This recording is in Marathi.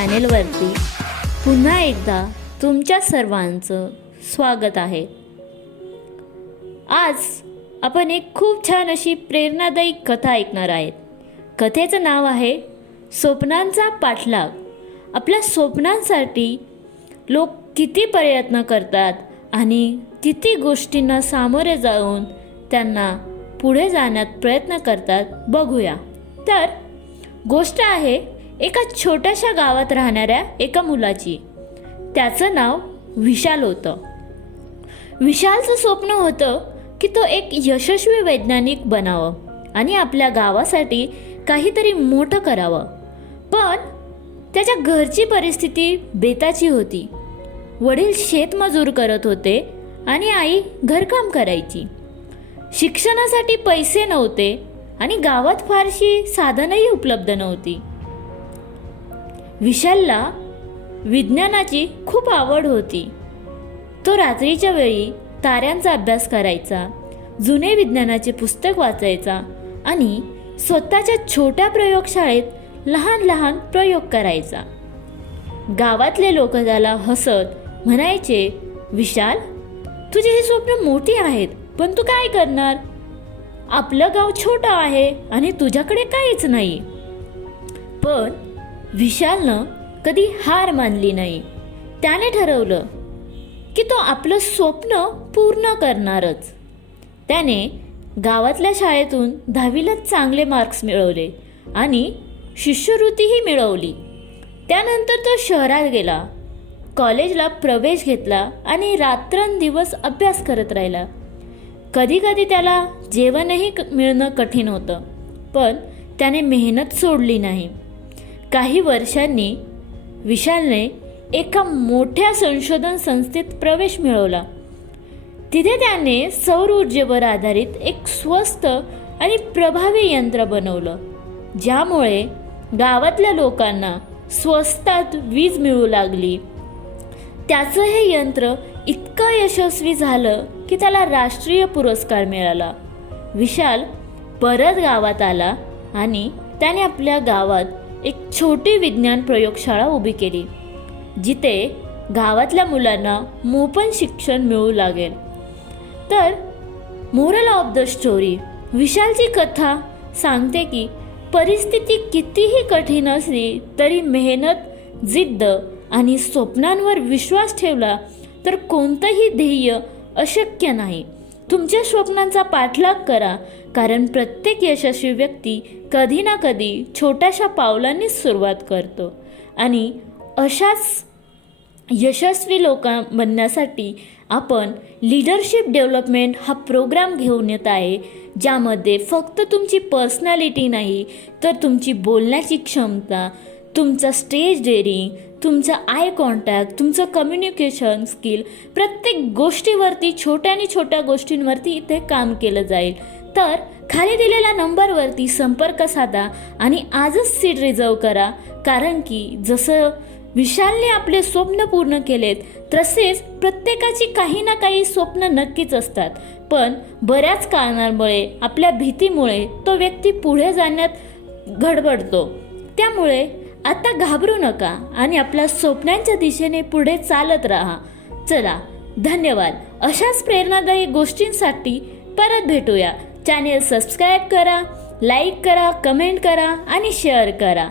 चॅनेलवरती पुन्हा एकदा तुमच्या सर्वांचं स्वागत आहे। आज आपण एक खूप छान अशी प्रेरणादायी कथा ऐकणार आहेत। कथेचं नाव आहे स्वप्नांचा पाठलाग। आपल्या स्वप्नांसाठी लोक किती प्रयत्न करतात आणि किती गोष्टींना सामोरे जाऊन त्यांना पुढे जाण्यात प्रयत्न करतात बघूया। तर गोष्ट आहे एका छोट्याशा गावात राहणाऱ्या एका मुलाची। त्याचं नाव विशाल होतं। विशालचं स्वप्न होतं की तो एक यशस्वी वैज्ञानिक बनावं आणि आपल्या गावासाठी काहीतरी मोठं करावं। पण त्याच्या घरची परिस्थिती बेताची होती। वडील शेतमजूर करत होते आणि आई घरकाम करायची। शिक्षणासाठी पैसे नव्हते आणि गावात फारशी साधनही उपलब्ध नव्हती। विशालला विज्ञानाची खूप आवड होती। तो रात्रीच्या वेळी ताऱ्यांचा अभ्यास करायचा, जुने विज्ञानाचे पुस्तक वाचायचा आणि स्वतःच्या छोट्या प्रयोगशाळेत लहान लहान प्रयोग करायचा। गावातले लोक त्याला हसत म्हणायचे, विशाल, तुझी ही स्वप्न मोठी आहेत, पण तू काय करणार? आपलं गाव छोटं आहे आणि तुझ्याकडे काहीच नाही। पण विशालनं कधी हार मानली नाही। त्याने ठरवलं की तो आपलं स्वप्न पूर्ण करणारच। त्याने गावातल्या शाळेतून 10वीला चांगले मार्क्स मिळवले आणि शिष्यवृत्तीही मिळवली। त्यानंतर तो शहरात गेला, कॉलेजला प्रवेश घेतला आणि रात्रंदिवस अभ्यास करत राहिला। कधी कधी त्याला जेवणही मिळणं कठीण होतं, पण त्याने मेहनत सोडली नाही। काही वर्षांनी विशालने एका मोठ्या संशोधन संस्थेत प्रवेश मिळवला। तिथे त्याने सौर ऊर्जेवर आधारित एक स्वस्त आणि प्रभावी यंत्र बनवलं, ज्यामुळे गावातल्या लोकांना स्वस्तात वीज मिळू लागली। त्याचं हे यंत्र इतकं यशस्वी झालं की त्याला राष्ट्रीय पुरस्कार मिळाला। विशाल परत गावात आला आणि त्याने आपल्या गावात एक छोटी विज्ञान प्रयोगशाळा उभी केली, जिथे गावातल्या मुलांना मोफत शिक्षण मिळू लागेल। तर मोरल ऑफ द स्टोरी, विशालची कथा सांगते की परिस्थिती कितीही कठीण असली तरी मेहनत, जिद्द आणि स्वप्नांवर विश्वास ठेवला तर कोणतंही ध्येय अशक्य नाही। तुमच्या स्वप्नांचा पाठलाग करा, कारण प्रत्येक यशस्वी व्यक्ती कधी ना कधी छोट्याशा पावलांनीच सुरुवात करतो। आणि अशाच यशस्वी लोक बनण्यासाठी आपण लीडरशिप डेव्हलपमेंट हा प्रोग्राम घेऊन येत आहे, ज्यामध्ये फक्त तुमची पर्सनॅलिटी नाही तर तुमची बोलण्याची क्षमता, तुमचा स्टेज डेअरिंग, तुमचा आय कॉन्टॅक्ट, तुमचं कम्युनिकेशन स्किल, प्रत्येक गोष्टीवरती, छोट्या आणि छोट्या गोष्टींवरती इथे काम केलं जाईल। तर खाली दिलेल्या नंबरवरती संपर्क साधा आणि आजच सीट रिझर्व करा, कारण की जसं विशालने आपले स्वप्न पूर्ण केलेत तसेच प्रत्येकाची काही ना काही स्वप्न नक्कीच असतात, पण बऱ्याच कारणांमुळे, आपल्या भीतीमुळे तो व्यक्ती पुढे जाण्यात गडबडतो। त्यामुळे आता घाबरू नका आणि आपल्या स्वप्नांच्या दिशेने पुढे चालत राहा। चला, धन्यवाद। अशाच प्रेरणादायी गोष्टींसाठी परत भेटूया। चॅनेल सबस्क्राईब करा, लाईक करा, कमेंट करा आणि शेअर करा।